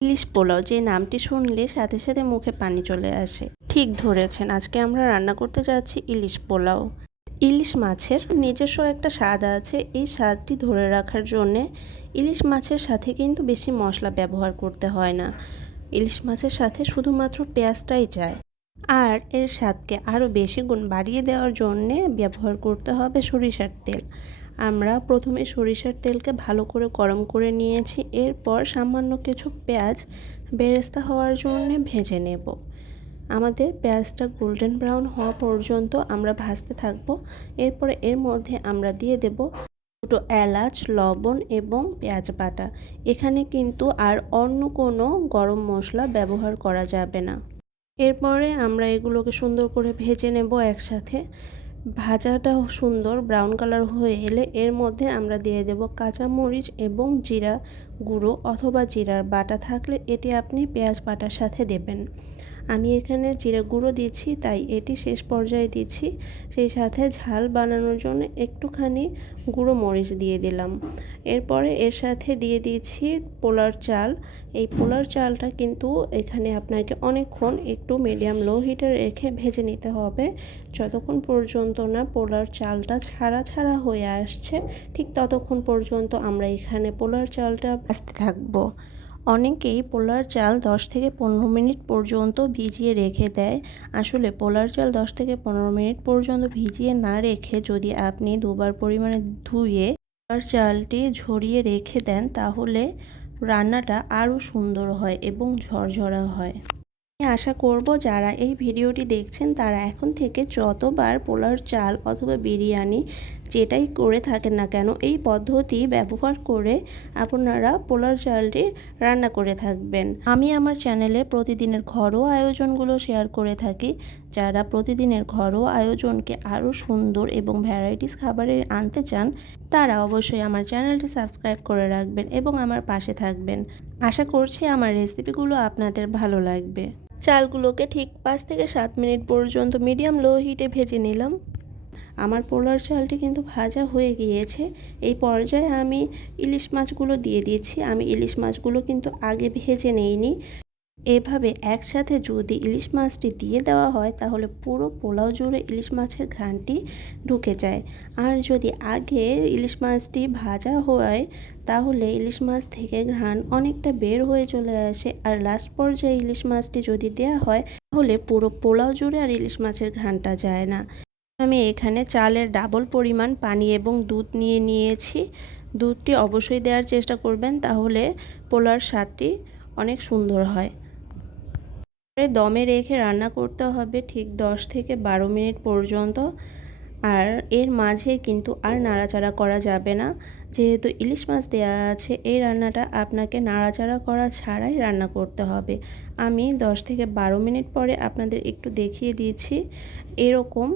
ইলিশ পোলাও, যে নামটি শুনলে সাথে সাথে মুখে পানি চলে আসে। ঠিক ধরেছেন, আজকে আমরা রান্না করতে যাচ্ছি ইলিশ পোলাও। ইলিশ মাছের নিজস্ব একটা স্বাদ আছে, এই স্বাদটি ধরে রাখার জন্যে ইলিশ মাছের সাথে কিন্তু বেশি মশলা ব্যবহার করতে হয় না। ইলিশ মাছের সাথে শুধুমাত্র পেঁয়াজটাই যায়। আর এর স্বাদকে আরও বেশি গুণ বাড়িয়ে দেওয়ার জন্যে ব্যবহার করতে হবে সরিষার তেল। আমরা প্রথমে সরিষার তেলকে ভালো করে গরম করে নিয়েছি, এরপর সামান্য কিছু পেঁয়াজ বেরেস্তা হওয়ার জন্যে ভেজে নেব। আমাদের পেঁয়াজটা গোল্ডেন ব্রাউন হওয়া পর্যন্ত আমরা ভাজতে থাকবো। এরপরে এর মধ্যে আমরা দিয়ে দেব দুটো এলাচ, লবণ এবং পেঁয়াজ বাটা। এখানে কিন্তু আর অন্য কোনো গরম মশলা ব্যবহার করা যাবে না। এরপরে আমরা এগুলোকে সুন্দর করে ভেজে নেব একসাথে। ভাজাটা সুন্দর ব্রাউন কালার হয়ে এলে এর মধ্যে আমরা দিয়ে দেব কাঁচামরিচ এবং জিরা গুঁড়ো অথবা জিরার বাটা থাকলে এটি আপনি পেঁয়াজ বাটার সাথে দেবেন। আমি এখানে জিরা গুঁড়ো দিচ্ছি, তাই এটি শেষ পর্যায়ে দিচ্ছি। সেই সাথে ঝাল বানানোর জন্য একটুখানি গুঁড়ো মরিচ দিয়ে দিলাম। এরপরে এর সাথে দিয়ে দিচ্ছি পোলার চাল। এই পোলার চালটা কিন্তু এখানে আপনাকে অনেকক্ষণ একটু মিডিয়াম লো হিটে রেখে ভেজে নিতে হবে, যতক্ষণ পর্যন্ত না পোলার চালটা ছাড়া ছাড়া হয়ে আসছে ঠিক ততক্ষণ পর্যন্ত আমরা এখানে পোলার চালটা ভাজতে থাকবো। অনেকেই পোলার চাল 10 থেকে 15 মিনিট পর্যন্ত ভিজিয়ে রেখে দেয়। আসলে পোলার চাল 10 থেকে 15 মিনিট পর্যন্ত ভিজিয়ে না রেখে যদি আপনি দুবার পরিমাণে ধুয়ে পোলার চালটি ঝরিয়ে রেখে দেন তাহলে রান্নাটা আরও সুন্দর হয় এবং ঝরঝরা হয়। আমি আশা করব যারা এই ভিডিওটি দেখছেন তারা এখন থেকে যতবার পোলার চাল অথবা বিরিয়ানি যেটাই করে থাকেন না কেন এই পদ্ধতি ব্যবহার করে আপনারা পোলার চালটি রান্না করে থাকবেন। আমি আমার চ্যানেলে প্রতিদিনের ঘরোয়া আয়োজনগুলো শেয়ার করে থাকি। যারা প্রতিদিনের ঘরোয়া আয়োজনকে আরও সুন্দর এবং ভ্যারাইটিস খাবারে আনতে চান তারা অবশ্যই আমার চ্যানেলটি সাবস্ক্রাইব করে রাখবেন এবং আমার পাশে থাকবেন। আশা করছি আমার রেসিপিগুলো আপনাদের ভালো লাগবে। চালগুলোকে ঠিক 5 থেকে 7 মিনিট পর্যন্ত মিডিয়াম লো হিটে ভেজে নিলাম। আমার পোলার চালটি কিন্তু ভাজা হয়ে গিয়েছে। এই পর্যায়ে আমি ইলিশ মাছগুলো দিয়ে দিচ্ছি। আমি ইলিশ মাছগুলো কিন্তু আগে ভেজে নেইনি। এভাবে একসাথে যদি ইলিশ মাছটি দিয়ে দেওয়া হয় তাহলে পুরো পোলাও জুড়ে ইলিশ মাছের ঘ্রাণটি ঢুকে যায়। আর যদি আগে ইলিশ মাছটি ভাজা হয় তাহলে ইলিশ মাছ থেকে ঘ্রাণ অনেকটা বের হয়ে চলে আসে। আর লাস্ট পর্যায়ে ইলিশ মাছটি যদি দেওয়া হয় তাহলে পুরো পোলাও জুড়ে আর ইলিশ মাছের ঘ্রাণটা যায় না। আমি এখানে চালের ডাবল পরিমাণ পানি এবং দুধ নিয়ে নিয়েছি। দুধটি অবশ্যই দেওয়ার চেষ্টা করবেন, তাহলে পোলার স্বাদটি অনেক সুন্দর হয়। দমে রেখে রান্না করতে হবে ঠিক 10 থেকে 12 মিনিট পর্যন্ত। আর এর মাঝে কিন্তু আর নাড়াচাড়া করা যাবে না, যেহেতু ইলিশ মাছ দেওয়া আছে এই রান্নাটা আপনাকে নাড়াচাড়া করা ছাড়াই রান্না করতে হবে। আমি 10 থেকে 12 মিনিট পরে আপনাদের একটু দেখিয়ে দিয়েছি। এরকম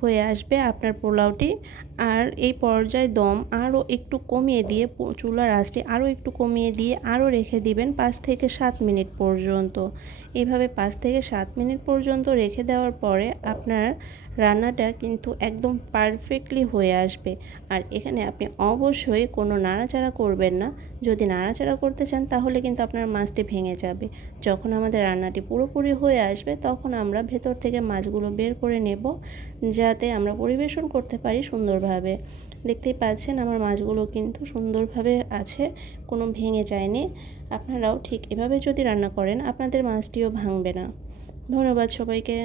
হয়ে আসবে আপনার পোলাওটি। আর এই পর্যায়ে দম আরও একটু কমিয়ে দিয়ে চুলার আঁচটি আরও একটু কমিয়ে দিয়ে আরও রেখে দিবেন 5 থেকে 7 মিনিট পর্যন্ত। এইভাবে 5 থেকে 7 মিনিট পর্যন্ত রেখে দেওয়ার পরে আপনার রান্নাটা কিন্তু একদম পারফেক্টলি হয়ে আসবে। আর এখানে আপনি অবশ্যই কোনো নাড়াচাড়া করবেন না। যদি নাড়াচাড়া করতে চান তাহলে কিন্তু আপনার মাছটি ভেঙে যাবে। যখন আমাদের রান্নাটি পুরোপুরি হয়ে আসবে তখন আমরা ভেতর থেকে মাছগুলো বের করে নেব, যাতে আমরা পরিবেশন করতে পারি সুন্দরভাবে। দেখতেই পাচ্ছেন আমার মাছগুলো কিন্তু সুন্দরভাবে আছে, কোনো ভেঙে যায়নি। আপনারাও ঠিক এভাবে যদি রান্না করেন আপনাদের মাছটিও ভাঙবে না। ধন্যবাদ সবাইকে।